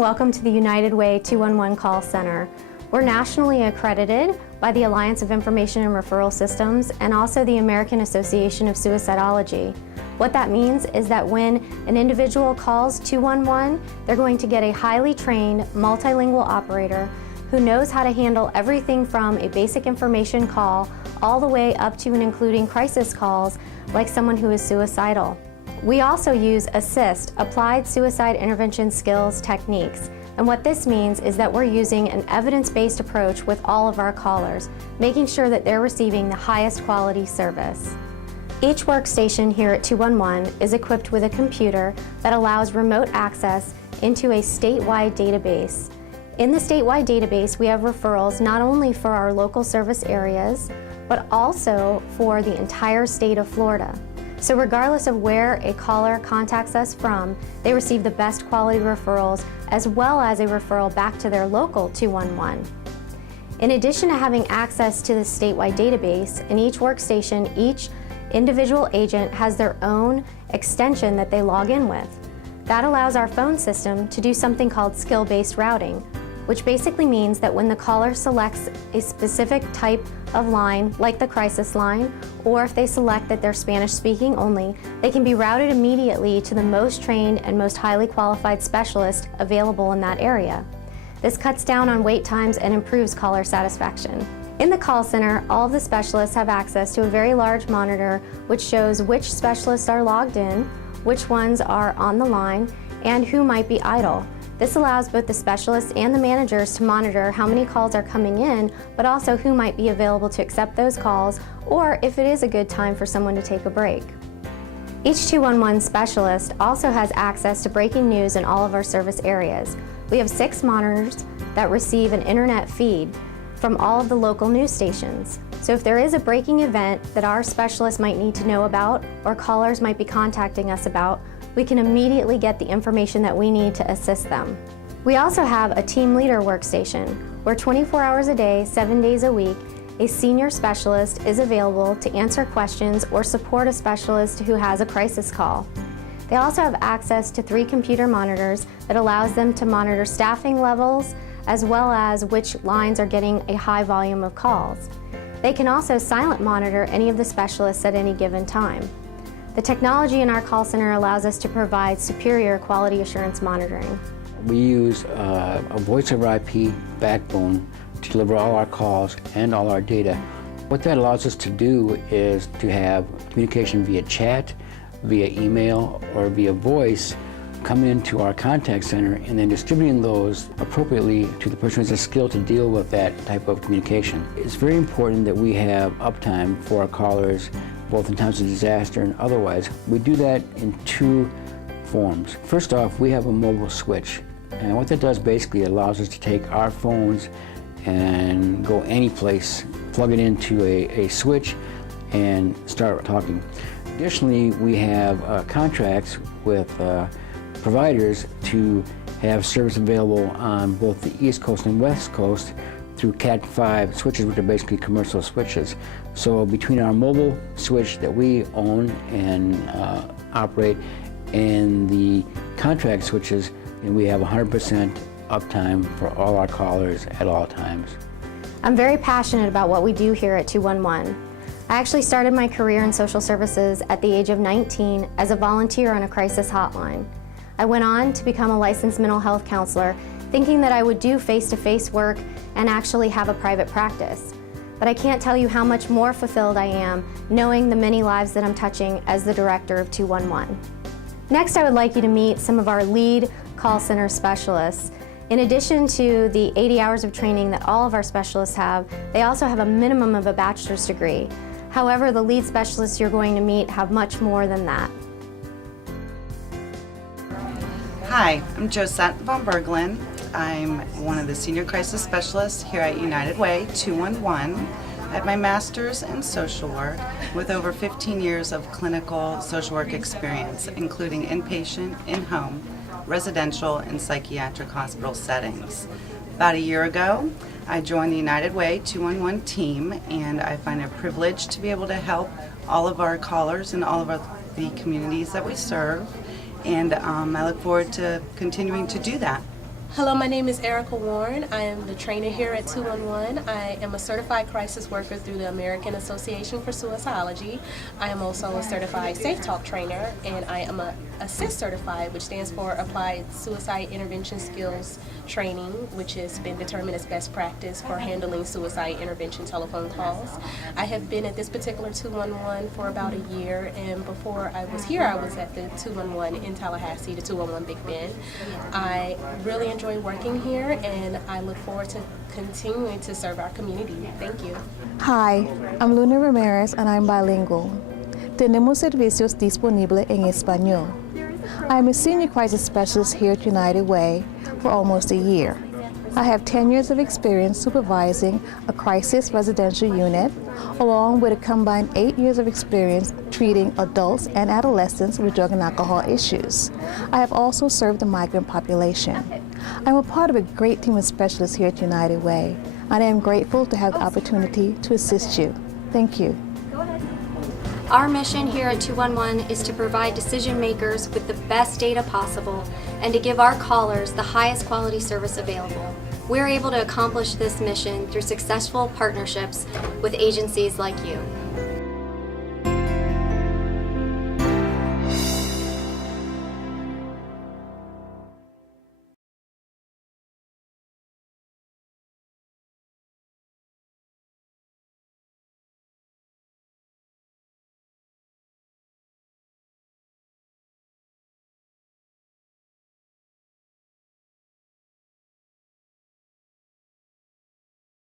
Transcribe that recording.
and welcome to the United Way 211 call center. We're nationally accredited by the Alliance of Information and Referral Systems and also the American Association of Suicidology. What that means is that when an individual calls 211, they're going to get a highly trained multilingual operator who knows how to handle everything from a basic information call all the way up to and including crisis calls like someone who is suicidal. We also use ASSIST, Applied Suicide Intervention Skills Techniques. And what this means is that we're using an evidence-based approach with all of our callers, making sure that they're receiving the highest quality service. Each workstation here at 211 is equipped with a computer that allows remote access into a statewide database. In the statewide database, we have referrals not only for our local service areas, but also for the entire state of Florida. So regardless of where a caller contacts us from, they receive the best quality referrals as well as a referral back to their local 211. In addition to having access to the statewide database, in each workstation, each individual agent has their own extension that they log in with. That allows our phone system to do something called skill-based routing, which basically means that when the caller selects a specific type of line, like the crisis line, or if they select that they're Spanish speaking only, they can be routed immediately to the most trained and most highly qualified specialist available in that area. This cuts down on wait times and improves caller satisfaction. In the call center, all of the specialists have access to a very large monitor which shows which specialists are logged in, which ones are on the line, and who might be idle. This allows both the specialists and the managers to monitor how many calls are coming in, but also who might be available to accept those calls, or if it is a good time for someone to take a break. Each 211 specialist also has access to breaking news in all of our service areas. We have 6 monitors that receive an internet feed from all of the local news stations. So if there is a breaking event that our specialists might need to know about or callers might be contacting us about, we can immediately get the information that we need to assist them. We also have a team leader workstation where 24 hours a day, 7 days a week, a senior specialist is available to answer questions or support a specialist who has a crisis call. They also have access to 3 computer monitors that allows them to monitor staffing levels as well as which lines are getting a high volume of calls. They can also silent monitor any of the specialists at any given time. The technology in our call center allows us to provide superior quality assurance monitoring. We use a voice over IP backbone to deliver all our calls and all our data. What that allows us to do is to have communication via chat, via email, or via voice come into our contact center and then distributing those appropriately to the person who has a skill to deal with that type of communication. It's very important that we have uptime for our callers, both in times of disaster and otherwise. We do that in 2 forms. First off, we have a mobile switch. And what that does basically allows us to take our phones and go any place, plug it into a switch, and start talking. Additionally, we have contracts with providers to have service available on both the East Coast and West Coast through Cat5 switches, which are basically commercial switches. So between our mobile switch that we own and operate and the contract switches, and we have 100% uptime for all our callers at all times. I'm very passionate about what we do here at 211. I actually started my career in social services at the age of 19 as a volunteer on a crisis hotline. I went on to become a licensed mental health counselor, thinking that I would do face-to-face work and actually have a private practice. But I can't tell you how much more fulfilled I am knowing the many lives that I'm touching as the director of 211. Next, I would like you to meet some of our lead call center specialists. In addition to the 80 hours of training that all of our specialists have, they also have a minimum of a bachelor's degree. However, the lead specialists you're going to meet have much more than that. Hi, I'm Josette von Berglund. I'm one of the senior crisis specialists here at United Way 211. I have my master's in social work with over 15 years of clinical social work experience, including inpatient, in-home, residential, and psychiatric hospital settings. About a year ago, I joined the United Way 211 team, and I find it a privilege to be able to help all of our callers and all of the communities that we serve. And I look forward to continuing to do that. Hello, my name is Erica Warren. I am the trainer here at 211. I am a certified crisis worker through the American Association for Suicidology. I am also a certified Safe Talk trainer, and I am a ASSIST certified, which stands for Applied Suicide Intervention Skills Training, which has been determined as best practice for handling suicide intervention telephone calls. I have been at this particular 211 for about a year, and before I was here, I was at the 211 in Tallahassee, the 211 Big Bend. I really enjoy working here, and I look forward to continuing to serve our community. Thank you. Hi, I'm Luna Ramirez and I'm bilingual. Tenemos servicios disponibles en español. I'm a senior crisis specialist here at United Way for almost a year. I have 10 years of experience supervising a crisis residential unit, along with a combined 8 years of experience treating adults and adolescents with drug and alcohol issues. I have also served the migrant population. I'm a part of a great team of specialists here at United Way, and I am grateful to have the opportunity to assist you. Thank you. Our mission here at 211 is to provide decision makers with the best data possible and to give our callers the highest quality service available. We're able to accomplish this mission through successful partnerships with agencies like you.